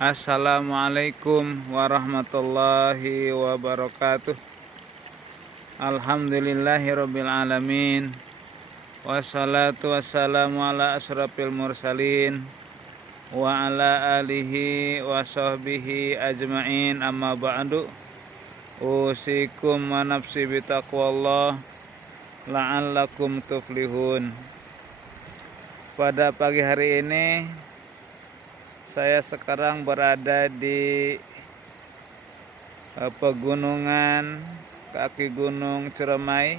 Assalamualaikum warahmatullahi wabarakatuh. Alhamdulillahirabbil alamin. Wassalatu wassalamu ala asrofil mursalin wa ala alihi wa sahbihi ajmain, amma ba'du. Usikum wa nafsi bitaqwallah la'allakum tuflihun. Pada pagi hari ini saya sekarang berada di pegunungan kaki Gunung Ciremai,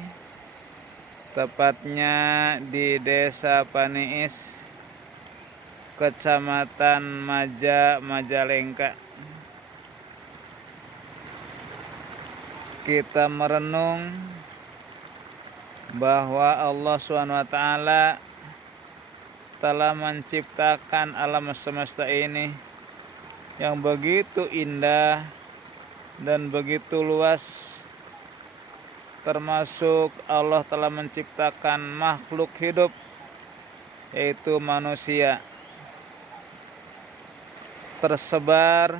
tepatnya di Desa Paniis, Kecamatan Majalengka. Kita merenung bahwa Allah SWT telah menciptakan alam semesta ini yang begitu indah dan begitu luas. Termasuk Allah telah menciptakan makhluk hidup, yaitu manusia, tersebar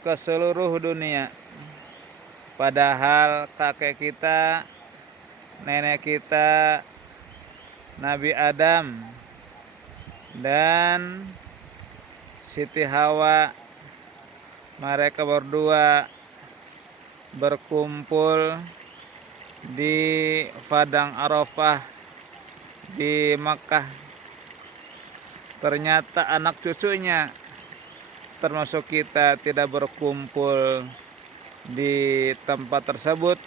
ke seluruh dunia. Padahal kakek kita, nenek kita, Nabi Adam dan Siti Hawa, mereka berdua berkumpul di Padang Arafah di Makkah. Ternyata anak cucunya termasuk kita tidak berkumpul di tempat tersebut,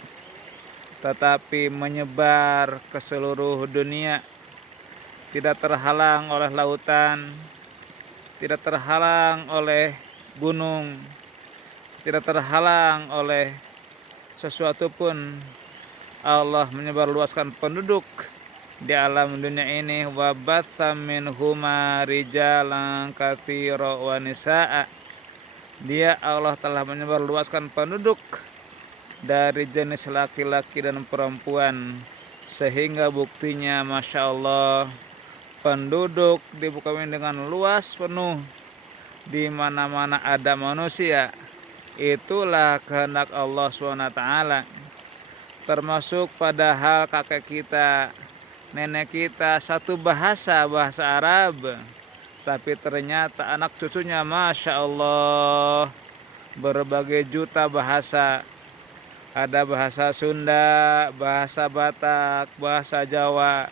tetapi menyebar ke seluruh dunia, tidak terhalang oleh lautan, tidak terhalang oleh gunung, tidak terhalang oleh sesuatu pun. Allah menyebarluaskan penduduk di alam dunia ini. Wa batsa minhuma rijalan katsira wa nisaa. Dia, Allah, telah menyebarluaskan penduduk dari jenis laki-laki dan perempuan, sehingga buktinya Masya Allah, penduduk di muka bumi dengan luas penuh, di mana-mana ada manusia. Itulah kehendak Allah SWT. Termasuk pada hal kakek kita, nenek kita satu bahasa Arab, tapi ternyata anak cucunya Masya Allah berbagai juta bahasa. Ada bahasa Sunda, bahasa Batak, bahasa Jawa,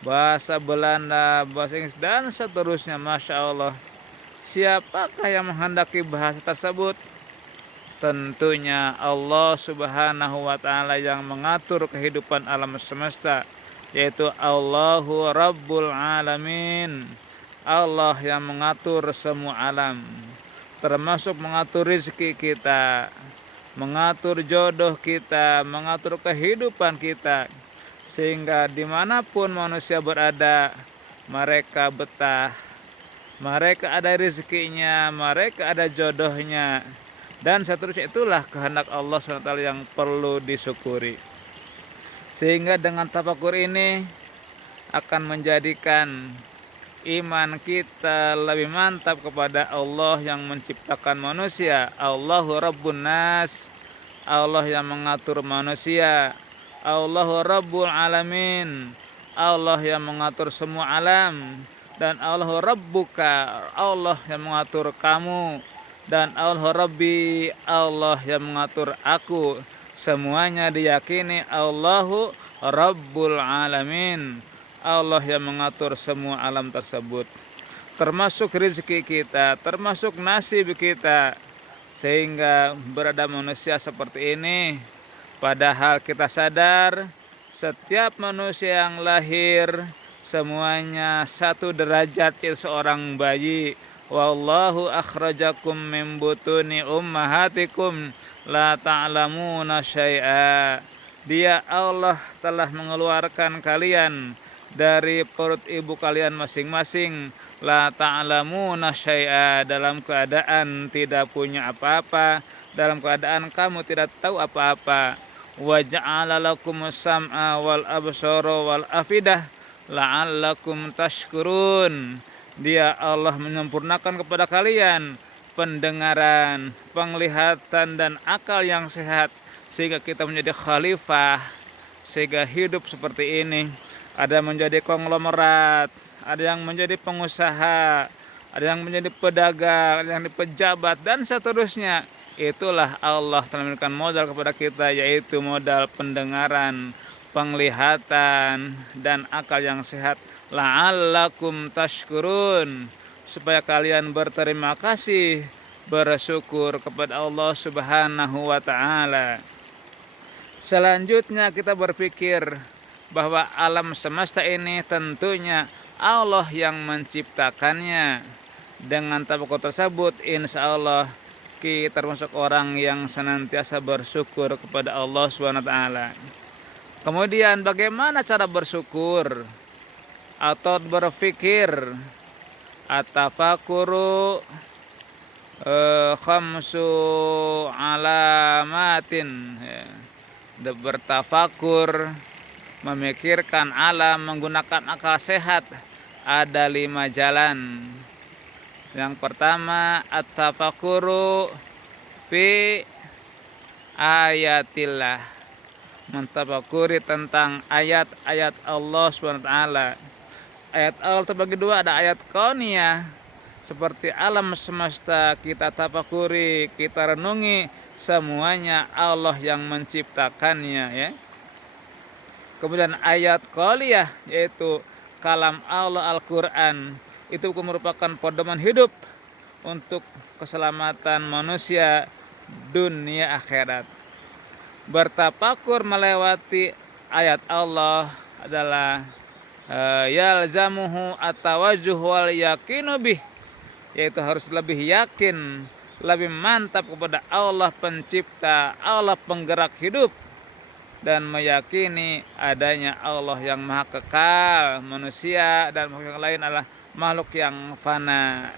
bahasa Belanda, bahasa Inggris, dan seterusnya. Masya Allah. Siapakah yang menghendaki bahasa tersebut? Tentunya Allah Subhanahu wa ta'ala yang mengatur kehidupan alam semesta, yaitu Allahu Rabbul Alamin. Allah yang mengatur semua alam, termasuk mengatur rezeki kita, mengatur jodoh kita, mengatur kehidupan kita, sehingga dimanapun manusia berada, mereka betah, mereka ada rezekinya, mereka ada jodohnya, dan seterusnya. Itulah kehendak Allah SWT yang perlu disyukuri. Sehingga dengan tafakur ini akan menjadikan iman kita lebih mantap kepada Allah yang menciptakan manusia. Allahu Rabbun Nas, Allah yang mengatur manusia. Allahu Rabbul Alamin, Allah yang mengatur semua alam. Dan Allahu Rabbuka, Allah yang mengatur kamu. Dan Allah Rabbi, Allah yang mengatur aku. Semuanya diyakini Allahu Rabbul Alamin, Allah yang mengatur semua alam tersebut, termasuk rezeki kita, termasuk nasib kita. Sehingga berada manusia seperti ini, padahal kita sadar setiap manusia yang lahir semuanya satu derajat seorang bayi. Wallahu akhrajakum min butuni ummahatikum la ta'lamuna syai'a. Dia, Allah, telah mengeluarkan kalian dari perut ibu kalian masing-masing. La ta'lamuna syai'a, dalam keadaan tidak punya apa-apa, dalam keadaan kamu tidak tahu apa-apa. Wa ja'ala lakumus sam'a wal absara wal afidah la'allakum tashkurun. Dia, Allah, menyempurnakan kepada kalian pendengaran, penglihatan, dan akal yang sehat, sehingga kita menjadi khalifah, sehingga hidup seperti ini. Ada menjadi konglomerat, ada yang menjadi pengusaha, ada yang menjadi pedagang, ada yang menjadi pejabat, dan seterusnya. Itulah Allah telah memberikan modal kepada kita, yaitu modal pendengaran, penglihatan, dan akal yang sehat. La'allakum tashkurun, supaya kalian berterima kasih, bersyukur kepada Allah Subhanahu wa ta'ala. Selanjutnya kita berpikir bahwa alam semesta ini tentunya Allah yang menciptakannya. Dengan tafakur tersebut, insya Allah kita termasuk orang yang senantiasa bersyukur kepada Allah Subhanahu wa ta'ala. Kemudian bagaimana cara bersyukur atau berpikir? At-tafakuru khamsu alamatin. Bertafakur, memikirkan alam menggunakan akal sehat, ada 5 jalan. Yang pertama, at-tafakuru fi ayatillah, mentafakuri tentang ayat-ayat Allah SWT. Ayat Allah terbagi 2, ada ayat kauniyah, seperti alam semesta kita tafakuri, kita renungi, semuanya Allah yang menciptakannya, ya. Kemudian ayat qauliyah, yaitu kalam Allah Al-Quran, itu merupakan pedoman hidup untuk keselamatan manusia dunia akhirat. Bertafakur melewati ayat Allah adalah yalzamuhu at-tawajjuh wal yaqinu bih, yaitu harus lebih yakin, lebih mantap kepada Allah pencipta, Allah penggerak hidup, dan meyakini adanya Allah yang maha kekal. Manusia dan makhluk yang lain adalah makhluk yang fana.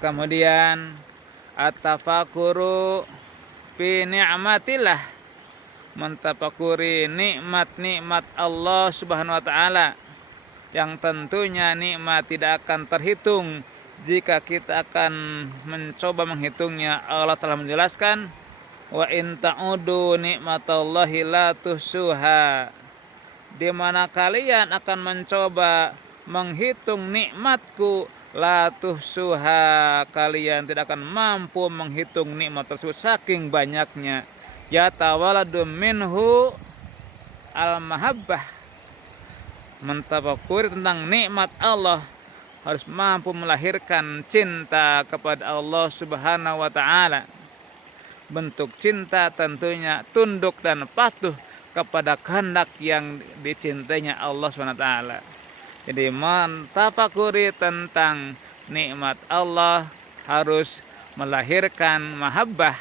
Kemudian at-tafakuru fi ni'matillah, mentafakuri nikmat-nikmat Allah Subhanahu wa ta'ala, yang tentunya nikmat tidak akan terhitung jika kita akan mencoba menghitungnya. Allah telah menjelaskan, wa in ta'udu nikmatallahi la tuhsuha, di mana kalian akan mencoba menghitung nikmatku, la tuhsuha, kalian tidak akan mampu menghitung nikmat tersebut saking banyaknya. Yatawaladu minhu al-mahabbah, mentafakuri tentang nikmat Allah harus mampu melahirkan cinta kepada Allah Subhanahu wa ta'ala. Bentuk cinta tentunya tunduk dan patuh kepada kehendak yang dicintainya Allah Subhanahu wa ta'ala. Jadi mentafakuri tentang nikmat Allah harus melahirkan mahabbah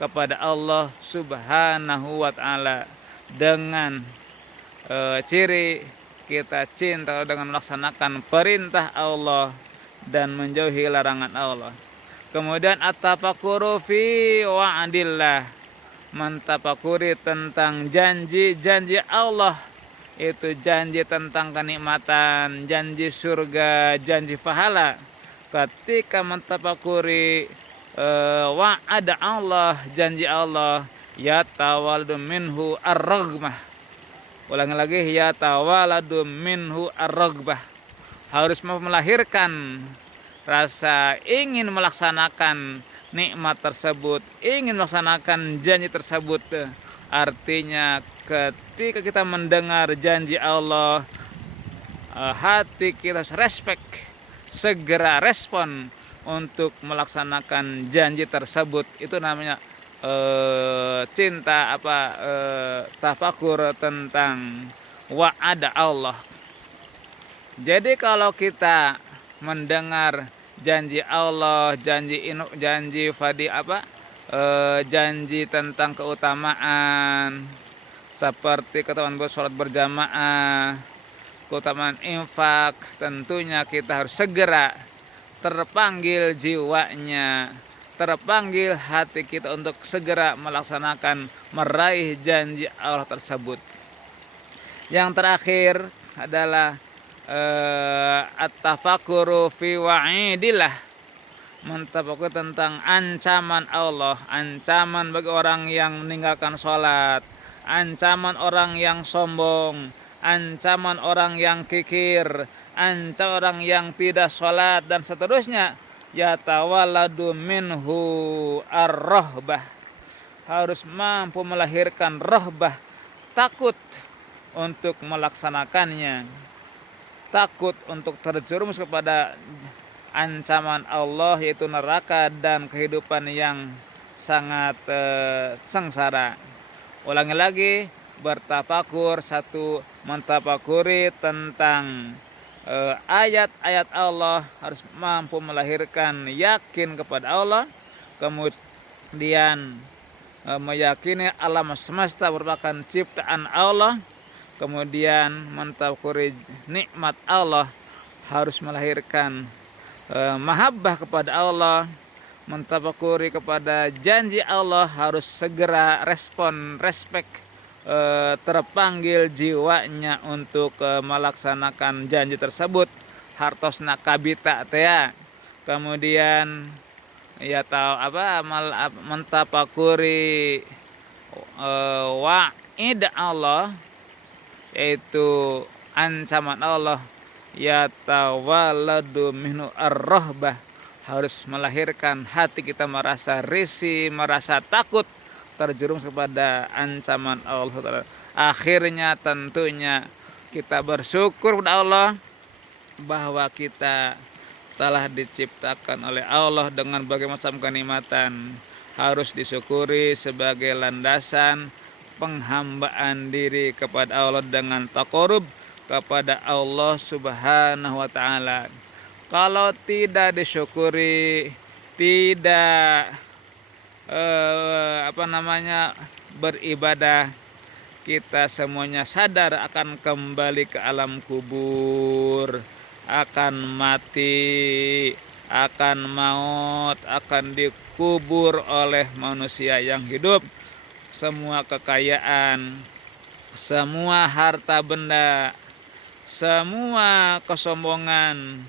kepada Allah Subhanahu wa ta'ala, dengan ciri kita cinta dengan melaksanakan perintah Allah dan menjauhi larangan Allah. Kemudian at-tafakuru fi wa'dillah, mentafakuri tentang janji-janji Allah, itu janji tentang kenikmatan, janji surga, janji pahala. Ketika mentafakuri wa'ada Allah, janji Allah, yatawaladu minhu ar-raghbah. Ulangi lagi, yatawaladu minhu ar-raghbah, harus melahirkan rasa ingin melaksanakan nikmat tersebut, ingin melaksanakan janji tersebut. Artinya ketika kita mendengar janji Allah, hati kita respect, segera respon untuk melaksanakan janji tersebut. Itu namanya cinta, tafakur tentang wa'ada Allah. Jadi kalau kita mendengar janji Allah, janji tentang keutamaan, seperti keutamaan sholat berjamaah, keutamaan infak, tentunya kita harus segera terpanggil jiwanya, terpanggil hati kita untuk segera melaksanakan, meraih janji Allah tersebut. Yang terakhir adalah at-tafakuru fi wa'idillah, mentafakuri tentang ancaman Allah, ancaman bagi orang yang meninggalkan sholat, ancaman orang yang sombong, ancaman orang yang kikir, ancaman orang yang tidak sholat dan seterusnya. Yatawalladu minhu ar-rahbah, harus mampu melahirkan rahbah, takut untuk melaksanakannya, takut untuk terjerumus kepada ancaman Allah yaitu neraka dan kehidupan yang sangat sengsara. Ulangi lagi, bertafakur, satu, mentafakuri tentang ayat-ayat Allah, harus mampu melahirkan yakin kepada Allah, kemudian meyakini alam semesta merupakan ciptaan Allah, kemudian mentafakuri nikmat Allah, harus melahirkan mahabbah kepada Allah, mentafakuri kepada janji Allah, harus segera respon, respek, terpanggil jiwanya untuk melaksanakan janji tersebut, hartosna kabita teh. Kemudian ya tahu apa, mentafakuri wa'id Allah, yaitu ancaman Allah, ya tawalladu minhu ar-rahbah, harus melahirkan hati kita merasa risih, merasa takut terjerumus kepada ancaman Allah. Akhirnya tentunya kita bersyukur kepada Allah bahwa kita telah diciptakan oleh Allah dengan berbagai macam kenikmatan, harus disyukuri sebagai landasan penghambaan diri kepada Allah dengan taqarrub kepada Allah Subhanahu wa taala. Kalau tidak disyukuri, tidak beribadah, kita semuanya sadar akan kembali ke alam kubur, akan mati, akan maut, akan dikubur oleh manusia yang hidup. Semua kekayaan, semua harta benda, semua kesombongan,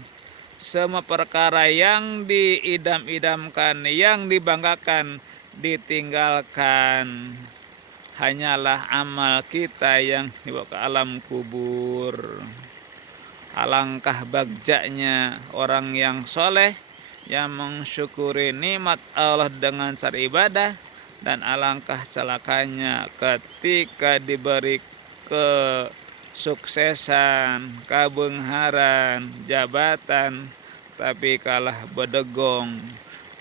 semua perkara yang diidam-idamkan, yang dibanggakan, ditinggalkan. Hanyalah amal kita yang dibawa ke alam kubur. Alangkah bagjanya orang yang soleh, yang mensyukuri nikmat Allah dengan cara ibadah, dan alangkah celakanya ketika diberi kesuksesan, kebenaran, jabatan, tapi kalah bedegong,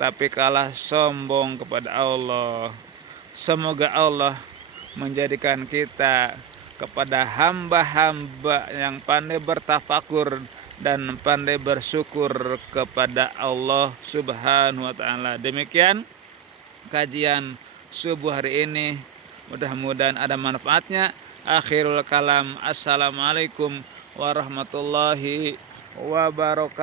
tapi kalah sombong kepada Allah. Semoga Allah menjadikan kita kepada hamba-hamba yang pandai bertafakur dan pandai bersyukur kepada Allah Subhanahu wa taala. Demikian kajian subuh hari ini, mudah-mudahan ada manfaatnya. Akhirul kalam, assalamualaikum warahmatullahi wabarakatuh.